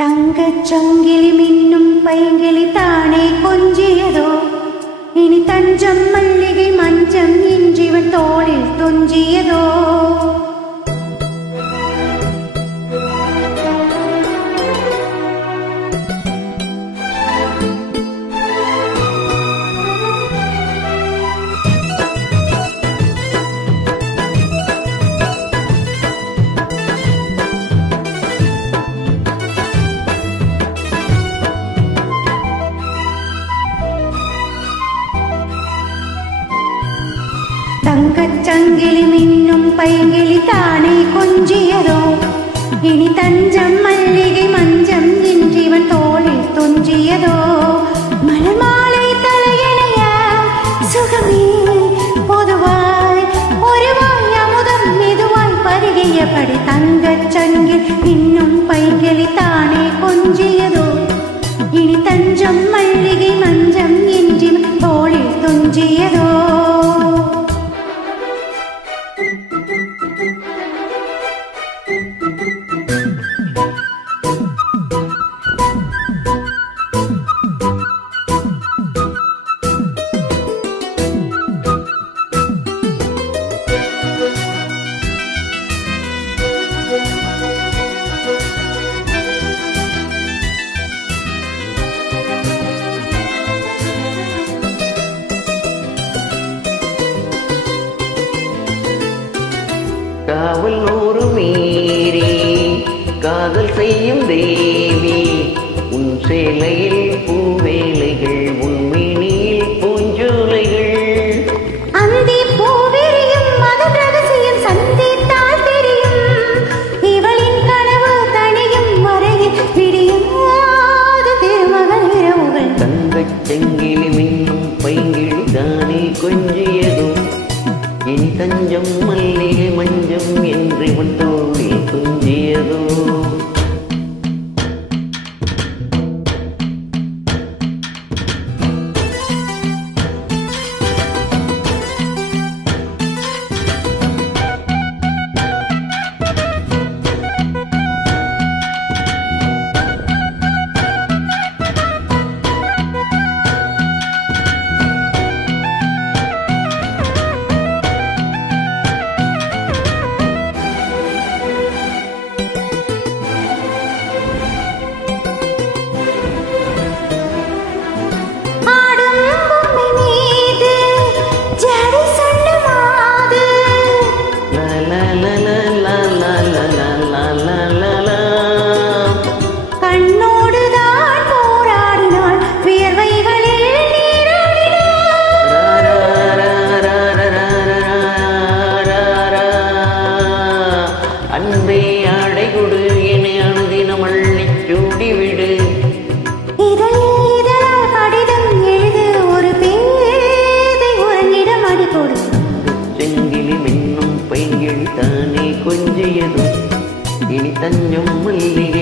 தங்கச் சங்கிலி மின்னும் பைங்கிளி தானே கொஞ்சியதோ, இனி தஞ்சம் மல்லிகை மஞ்சம் இன்றிவன் தோளில் துஞ்சியதோ. தங்கச் சங்கிலி மின்னும் பைங்கிளி தானே கொஞ்சியதோ, இனி தஞ்சம் மல்லிகை மஞ்சம் இன்றிவன் தோளில் துஞ்சியதோ. மலர் மாலை தலையணைய சுகமே பொதுவாய் ஒருவாய் அமுதம் மெதுவாய் பருகியபடி தங்கச் சங்கில் மின்னும் பைங்கிளி தானே கொஞ்சியதோ, இனி தஞ்சம் மல்லிகை மஞ்சம் இன்றிவன் தோளில் துஞ்சியதோ. காவல் நூறு மீறி காதல் செய்யும் தேவி, உன் சேலையில் பூவேலைகள் உன் மினியில் பூஞ்சோலைகள். அந்தி பூவிரியும் மகன் ரகசியம் சந்தித்தால் தெரியும், இவளின் கனவு தனியும் வரையில் விடியாத திருமகள் இரவுகள். தங்கச் சங்கிலி மின்னும் பைங்கிளி தானே கொஞ்சியதும், இனி தஞ்சம் மல்லிகை மஞ்சம் என்று உன் தோளில் துஞ்சியதோ. அன்பே ஆடை கொடு என அனுதினம் அள்ளி சூடிவிடு. கடிதம் எழுது ஒரு பேதை உறங்கிடம் அடி கொடு. செங்கிலி மின்னும் பைங்கிளி தானே கொஞ்சியதும், இனி தஞ்சம் மல்லிகை